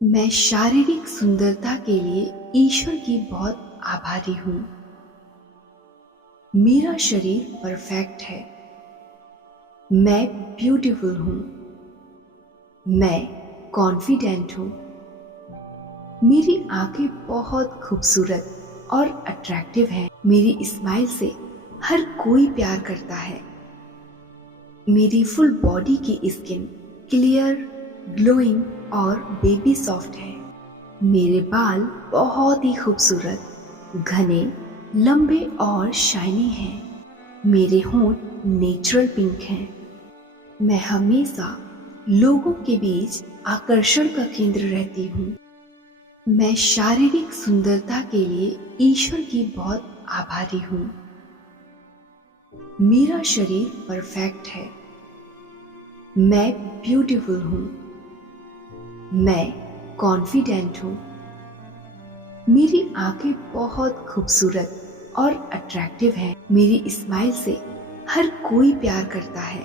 मैं शारीरिक सुंदरता के लिए ईश्वर की बहुत आभारी हूँ। मेरा शरीर परफेक्ट है। मैं ब्यूटीफुल हूँ। मैं कॉन्फिडेंट हूँ। मेरी आंखें बहुत खूबसूरत और अट्रैक्टिव हैं। मेरी स्माइल से हर कोई प्यार करता है। मेरी फुल बॉडी की स्किन क्लियर, ग्लोइंग और बेबी सॉफ्ट है। मेरे बाल बहुत ही खूबसूरत, घने, लंबे और शाइनी हैं। मेरे होंठ नेचुरल पिंक हैं। मैं हमेशा लोगों के बीच आकर्षण का केंद्र रहती हूँ। मैं शारीरिक सुंदरता के लिए ईश्वर की बहुत आभारी हूँ। मेरा शरीर परफेक्ट है। मैं ब्यूटीफुल हूँ। मैं कॉन्फिडेंट हूँ। मेरी आंखें बहुत खूबसूरत और अट्रैक्टिव हैं। मेरी स्माइल से हर कोई प्यार करता है।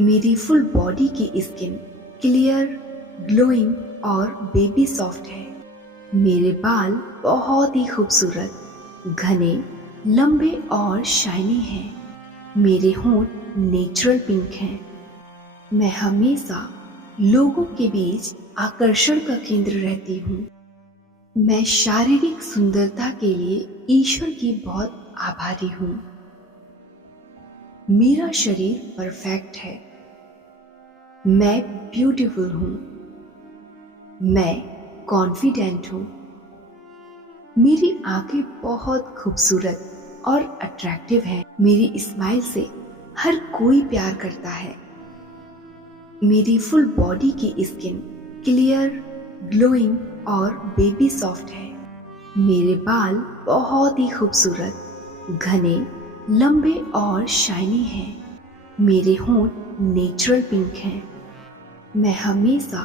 मेरी फुल बॉडी की स्किन क्लियर, ग्लोइंग और बेबी सॉफ्ट है। मेरे बाल बहुत ही खूबसूरत, घने, लंबे और शाइनी हैं। मेरे होंठ नेचुरल पिंक हैं। मैं हमेशा लोगों के बीच आकर्षण का केंद्र रहती हूँ। मैं शारीरिक सुंदरता के लिए ईश्वर की बहुत आभारी हूँ। मेरा शरीर परफेक्ट है। मैं ब्यूटीफुल हूँ। मैं कॉन्फिडेंट हूँ। मेरी आंखें बहुत खूबसूरत और अट्रैक्टिव हैं। मेरी स्माइल से हर कोई प्यार करता है। मेरी फुल बॉडी की स्किन क्लियर, ग्लोइंग और बेबी सॉफ्ट है। मेरे बाल बहुत ही खूबसूरत, घने, लंबे और शाइनी हैं। मेरे होंठ नेचुरल पिंक हैं। मैं हमेशा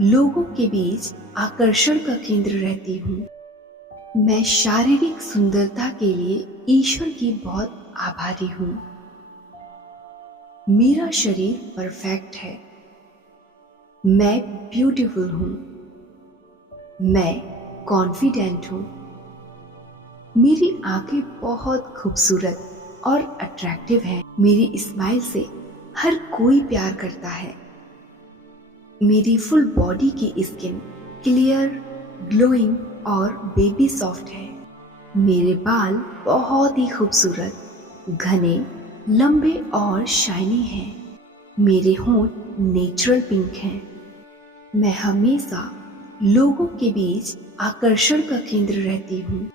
लोगों के बीच आकर्षण का केंद्र रहती हूँ। मैं शारीरिक सुंदरता के लिए ईश्वर की बहुत आभारी हूँ। मेरा शरीर परफेक्ट है। मैं ब्यूटीफुल हूँ। मैं कॉन्फिडेंट हूँ। मेरी आंखें बहुत खूबसूरत और अट्रैक्टिव हैं। मेरी स्माइल से हर कोई प्यार करता है। मेरी फुल बॉडी की स्किन क्लियर, ग्लोइंग और बेबी सॉफ्ट है। मेरे बाल बहुत ही खूबसूरत, घने, लंबे और शाइनी हैं। मेरे होंठ नेचुरल पिंक हैं। मैं हमेशा लोगों के बीच आकर्षण का केंद्र रहती हूँ।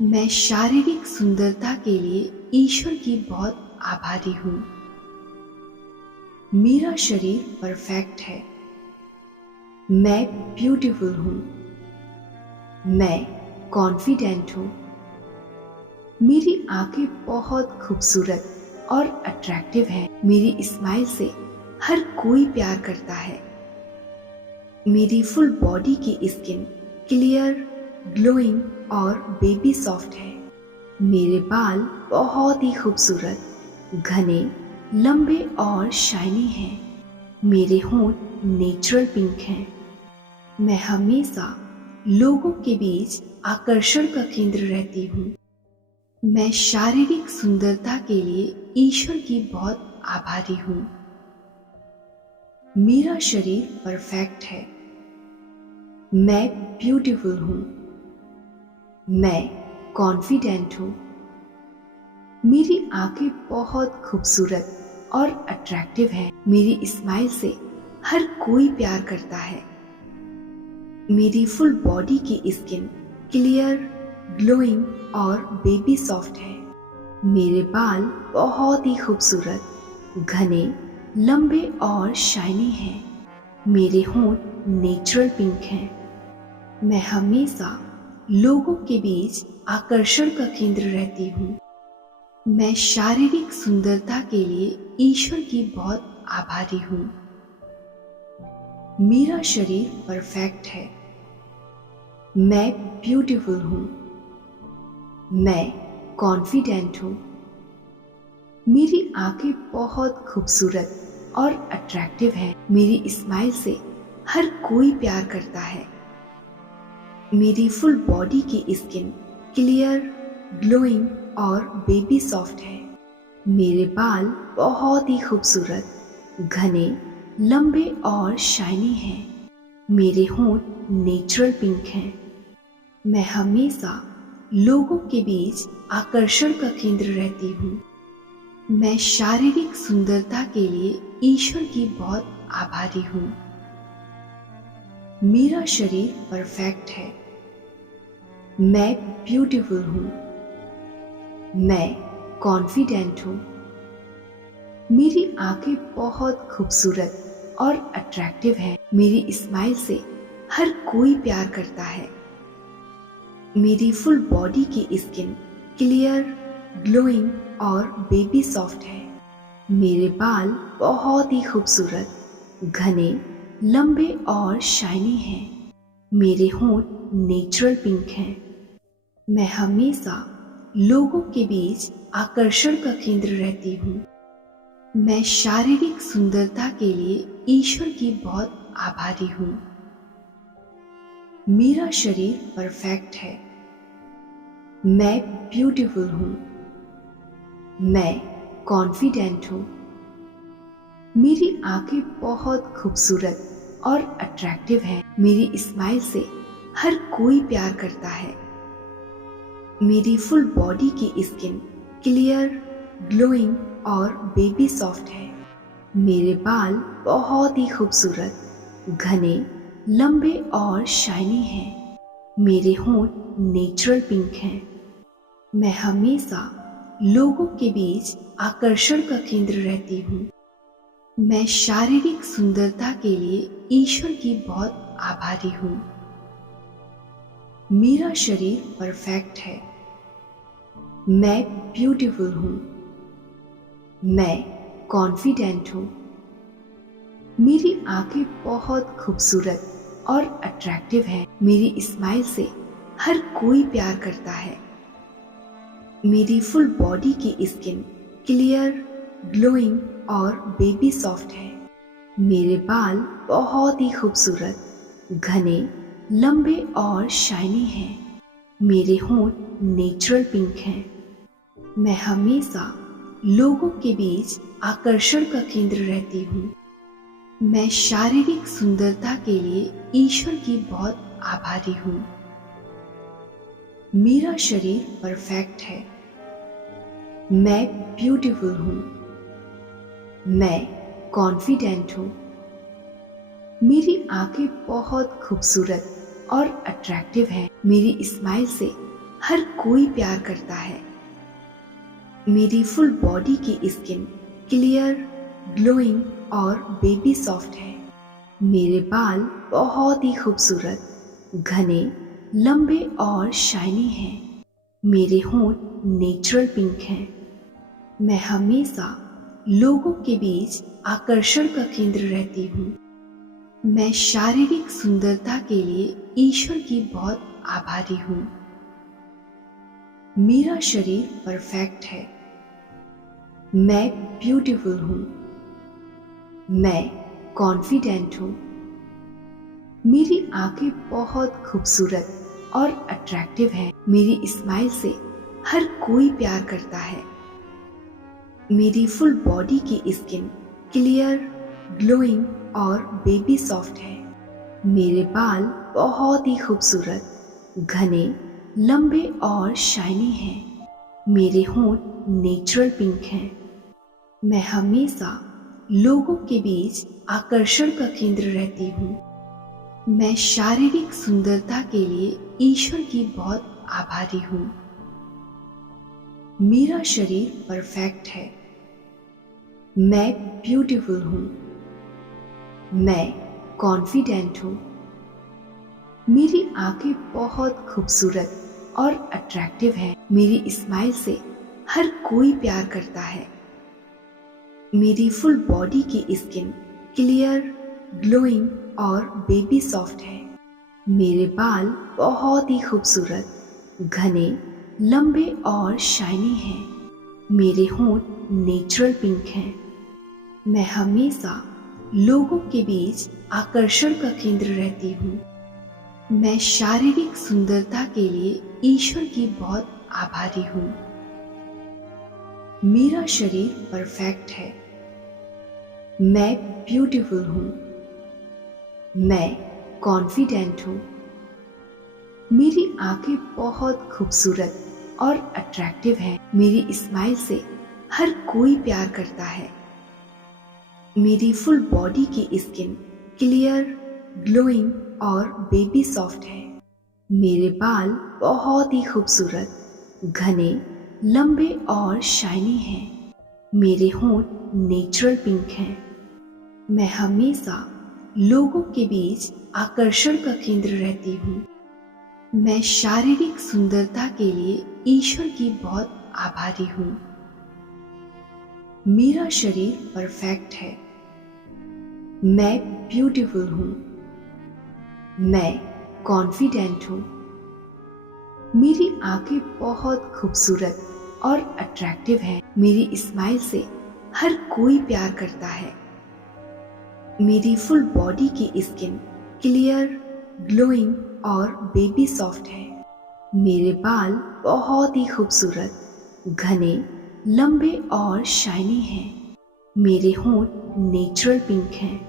मैं शारीरिक सुंदरता के लिए ईश्वर की बहुत आभारी हूँ। मेरा शरीर परफेक्ट है। मैं ब्यूटीफुल हूँ। मैं कॉन्फिडेंट हूँ। मेरी आंखें बहुत खूबसूरत और अट्रैक्टिव हैं। मेरी स्माइल से हर कोई प्यार करता है। मेरी फुल बॉडी की स्किन क्लियर, ग्लोइंग और बेबी सॉफ्ट है। मेरे बाल बहुत ही खूबसूरत, घने, लंबे और शाइनी हैं। मेरे होंठ नेचुरल पिंक हैं। मैं हमेशा लोगों के बीच आकर्षण का केंद्र रहती हूँ। मैं शारीरिक सुंदरता के लिए ईश्वर की बहुत आभारी हूँ। मेरा शरीर परफेक्ट है। मैं ब्यूटीफुल हूँ। मैं कॉन्फिडेंट हूँ। मेरी आंखें बहुत खूबसूरत और अट्रैक्टिव हैं। मेरी स्माइल से हर कोई प्यार करता है। मेरी फुल बॉडी की स्किन क्लियर, ग्लोइंग और बेबी सॉफ्ट है। मेरे बाल बहुत ही खूबसूरत, घने, लंबे और शाइनी हैं। मेरे होंठ नेचुरल पिंक हैं। मैं हमेशा लोगों के बीच आकर्षण का केंद्र रहती हूँ। मैं शारीरिक सुंदरता के लिए ईश्वर की बहुत आभारी हूँ। मेरा शरीर परफेक्ट है। मैं ब्यूटीफुल हूँ। मैं कॉन्फिडेंट हूँ। मेरी आंखें बहुत खूबसूरत और अट्रैक्टिव हैं। मेरी स्माइल से हर कोई प्यार करता है। मेरी फुल बॉडी की स्किन क्लियर, ग्लोइंग और बेबी सॉफ्ट है। मेरे बाल बहुत ही खूबसूरत, घने, लंबे और शाइनी हैं। मेरे होंठ नेचुरल पिंक हैं। मैं हमेशा लोगों के बीच आकर्षण का केंद्र रहती हूँ। मैं शारीरिक सुंदरता के लिए ईश्वर की बहुत आभारी हूँ। मेरा शरीर परफेक्ट है। मैं ब्यूटीफुल हूँ। मैं कॉन्फिडेंट हूँ। मेरी आंखें बहुत खूबसूरत और अट्रैक्टिव हैं। मेरी स्माइल से हर कोई प्यार करता है। मेरी फुल बॉडी की स्किन क्लियर, ग्लोइंग और बेबी सॉफ्ट है। मेरे बाल बहुत ही खूबसूरत, घने, लंबे और शाइनी हैं। मेरे होंठ नेचुरल पिंक हैं। मैं हमेशा लोगों के बीच आकर्षण का केंद्र रहती हूँ। मैं शारीरिक सुंदरता के लिए ईश्वर की बहुत आभारी हूँ। मेरा शरीर परफेक्ट है। मैं ब्यूटीफुल हूँ। मैं कॉन्फिडेंट हूँ। मेरी आंखें बहुत खूबसूरत और अट्रैक्टिव हैं। मेरी स्माइल से हर कोई प्यार करता है। मेरी फुल बॉडी की स्किन क्लियर, ग्लोइंग और बेबी सॉफ्ट है। मेरे बाल बहुत ही खूबसूरत, घने, लंबे और शाइनी हैं। मेरे होंठ नेचुरल पिंक हैं। मैं हमेशा लोगों के बीच आकर्षण का केंद्र रहती हूँ। मैं शारीरिक सुंदरता के लिए ईश्वर की बहुत आभारी हूँ। मेरा शरीर परफेक्ट है। मैं ब्यूटीफुल हूँ। मैं कॉन्फिडेंट हूँ। मेरी आंखें बहुत खूबसूरत और अट्रैक्टिव हैं। मेरी स्माइल से हर कोई प्यार करता है। मेरी फुल बॉडी की स्किन क्लियर, ग्लोइंग और बेबी सॉफ्ट है। मेरे बाल बहुत ही खूबसूरत, घने, लंबे और शाइनी हैं। मेरे होंठ नेचुरल पिंक हैं। मैं हमेशा लोगों के बीच आकर्षण का केंद्र रहती हूँ। मैं शारीरिक सुंदरता के लिए ईश्वर की बहुत आभारी हूँ। मेरा शरीर परफेक्ट है। मैं ब्यूटीफुल हूँ। मैं कॉन्फिडेंट हूँ। मेरी आंखें बहुत खूबसूरत और अट्रैक्टिव हैं। मेरी स्माइल से हर कोई प्यार करता है। मेरी फुल बॉडी की स्किन क्लियर, ग्लोइंग और बेबी सॉफ्ट है। मेरे बाल बहुत ही खूबसूरत, घने, लंबे और शाइनी हैं। मेरे होंठ नेचुरल पिंक हैं। मैं हमेशा लोगों के बीच आकर्षण का केंद्र रहती हूँ। मैं शारीरिक सुंदरता के लिए ईश्वर की बहुत आभारी हूँ। मेरा शरीर परफेक्ट है। मैं ब्यूटीफुल हूँ। मैं कॉन्फिडेंट हूँ। मेरी आंखें बहुत खूबसूरत और अट्रैक्टिव हैं। मेरी स्माइल से हर कोई प्यार करता है। मेरी फुल बॉडी की स्किन क्लियर, ग्लोइंग और बेबी सॉफ्ट है। मेरे बाल बहुत ही खूबसूरत, घने, लंबे और शाइनी हैं। मेरे होंठ नेचुरल पिंक हैं। मैं हमेशा लोगों के बीच आकर्षण का केंद्र रहती हूँ। मैं शारीरिक सुंदरता के लिए ईश्वर की बहुत आभारी हूँ। मेरा शरीर परफेक्ट है। मैं ब्यूटीफुल हूँ। मैं कॉन्फिडेंट हूँ। मेरी आंखें बहुत खूबसूरत और अट्रैक्टिव हैं। मेरी स्माइल से हर कोई प्यार करता है। मेरी फुल बॉडी की स्किन क्लियर, ग्लोइंग और बेबी सॉफ्ट है। मेरे बाल बहुत ही खूबसूरत, घने, लंबे और शाइनी हैं। मेरे होंठ नेचुरल पिंक हैं। मैं हमेशा लोगों के बीच आकर्षण का केंद्र रहती हूँ। मैं शारीरिक सुंदरता के लिए ईश्वर की बहुत आभारी हूँ। मेरा शरीर परफेक्ट है। मैं ब्यूटीफुल हूँ। मैं कॉन्फिडेंट हूँ। मेरी आंखें बहुत खूबसूरत और अट्रैक्टिव हैं। मेरी स्माइल से हर कोई प्यार करता है। मेरी फुल बॉडी की स्किन क्लियर, ग्लोइंग और बेबी सॉफ्ट है। मेरे बाल बहुत ही खूबसूरत, घने, लंबे और शाइनी हैं। मेरे होंठ नेचुरल पिंक हैं। मैं हमेशा लोगों के बीच आकर्षण का केंद्र रहती हूँ। मैं शारीरिक सुंदरता के लिए ईश्वर की बहुत आभारी हूँ। मेरा शरीर परफेक्ट है। मैं ब्यूटीफुल हूँ। मैं कॉन्फिडेंट हूँ। मेरी आंखें बहुत खूबसूरत और अट्रैक्टिव हैं। मेरी स्माइल से हर कोई प्यार करता है। मेरी फुल बॉडी की स्किन क्लियर, ग्लोइंग और बेबी सॉफ्ट है। मेरे बाल बहुत ही खूबसूरत, घने, लंबे और शाइनी हैं। मेरे होंठ नेचुरल पिंक हैं।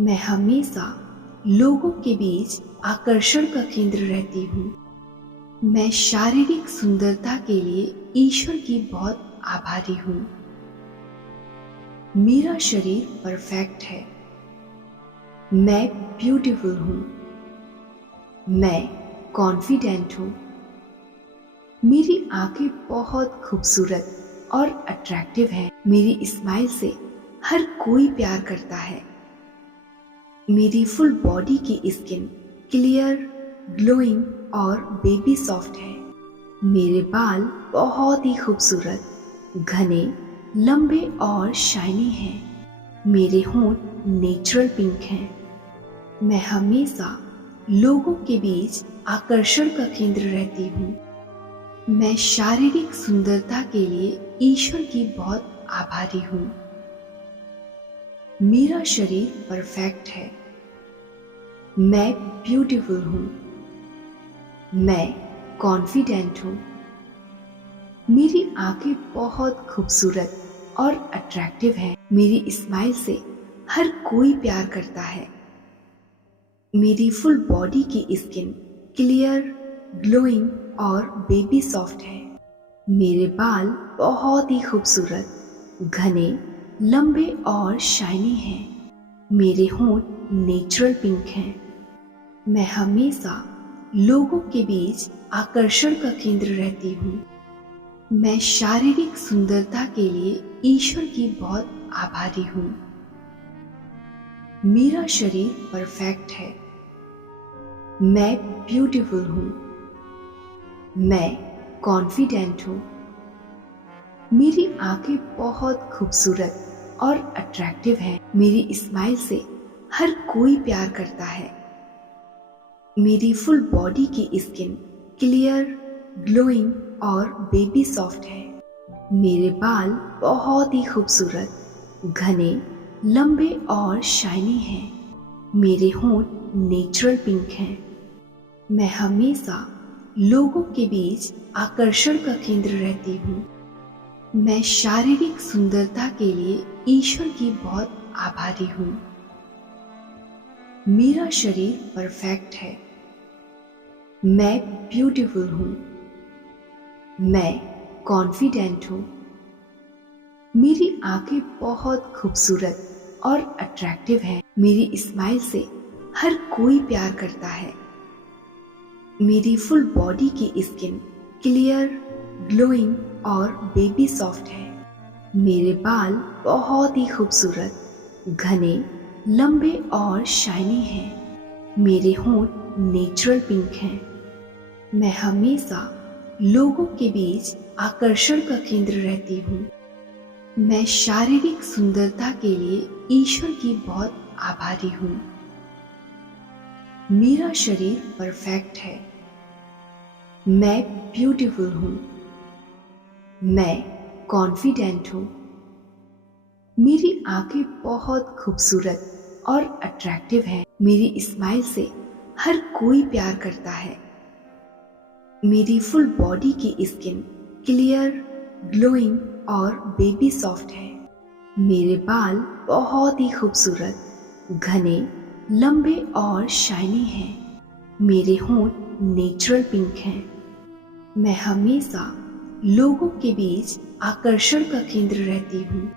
मैं हमेशा लोगों के बीच आकर्षण का केंद्र रहती हूँ। मैं शारीरिक सुंदरता के लिए ईश्वर की बहुत आभारी हूँ। मेरा शरीर परफेक्ट है। मैं ब्यूटीफुल हूँ। मैं कॉन्फिडेंट हूँ। मेरी आंखें बहुत खूबसूरत और अट्रैक्टिव हैं। मेरी स्माइल से हर कोई प्यार करता है। मेरी फुल बॉडी की स्किन क्लियर, ग्लोइंग और बेबी सॉफ्ट है। मेरे बाल बहुत ही खूबसूरत, घने, लंबे और शाइनी हैं। मेरे होंठ नेचुरल पिंक हैं। मैं हमेशा लोगों के बीच आकर्षण का केंद्र रहती हूँ। मैं शारीरिक सुंदरता के लिए ईश्वर की बहुत आभारी हूँ। मेरा शरीर परफेक्ट है। मैं ब्यूटीफुल हूँ। मैं कॉन्फिडेंट हूँ। मेरी आंखें बहुत खूबसूरत और अट्रैक्टिव हैं। मेरी स्माइल से हर कोई प्यार करता है। मेरी फुल बॉडी की स्किन क्लियर, ग्लोइंग और बेबी सॉफ्ट है। मेरे बाल बहुत ही खूबसूरत, घने, लंबे और शाइनी हैं। मेरे होंठ नेचुरल पिंक हैं। मैं हमेशा लोगों के बीच आकर्षण का केंद्र रहती हूँ। मैं शारीरिक सुंदरता के लिए ईश्वर की बहुत आभारी हूँ। मेरा शरीर परफेक्ट है। मैं ब्यूटीफुल हूँ। मैं कॉन्फिडेंट हूँ। मेरी आंखें बहुत खूबसूरत और अट्रैक्टिव हैं। मेरी स्माइल से हर कोई प्यार करता है। मेरी फुल बॉडी की स्किन क्लियर, ग्लोइंग और बेबी सॉफ्ट है। मेरे बाल बहुत ही खूबसूरत, घने, लंबे और शाइनी हैं। मेरे होंठ नेचुरल पिंक हैं। मैं हमेशा लोगों के बीच आकर्षण का केंद्र रहती हूँ। मैं शारीरिक सुंदरता के लिए ईश्वर की बहुत आभारी हूँ। मेरा शरीर परफेक्ट है। मैं ब्यूटीफुल हूँ। मैं कॉन्फिडेंट हूँ। मेरी आंखें बहुत खूबसूरत और अट्रैक्टिव हैं। मेरी स्माइल से हर कोई प्यार करता है। मेरी फुल बॉडी की स्किन क्लियर, ग्लोइंग और बेबी सॉफ्ट है। मेरे बाल बहुत ही खूबसूरत, घने, लंबे और शाइनी हैं। मेरे होंठ नेचुरल पिंक हैं। मैं हमेशा लोगों के बीच आकर्षण का केंद्र रहती हूँ। मैं शारीरिक सुंदरता के लिए ईश्वर की बहुत आभारी हूँ। मेरा शरीर परफेक्ट है। मैं ब्यूटीफुल हूँ। मैं कॉन्फिडेंट हूँ। मेरी आंखें बहुत खूबसूरत और अट्रैक्टिव हैं। मेरी स्माइल से हर कोई प्यार करता है। मेरी फुल बॉडी की स्किन क्लियर, ग्लोइंग और बेबी सॉफ्ट है। मेरे बाल बहुत ही खूबसूरत, घने, लंबे और शाइनी हैं। मेरे होंठ नेचुरल पिंक हैं। मैं हमेशा लोगों के बीच आकर्षण का केंद्र रहती हूँ।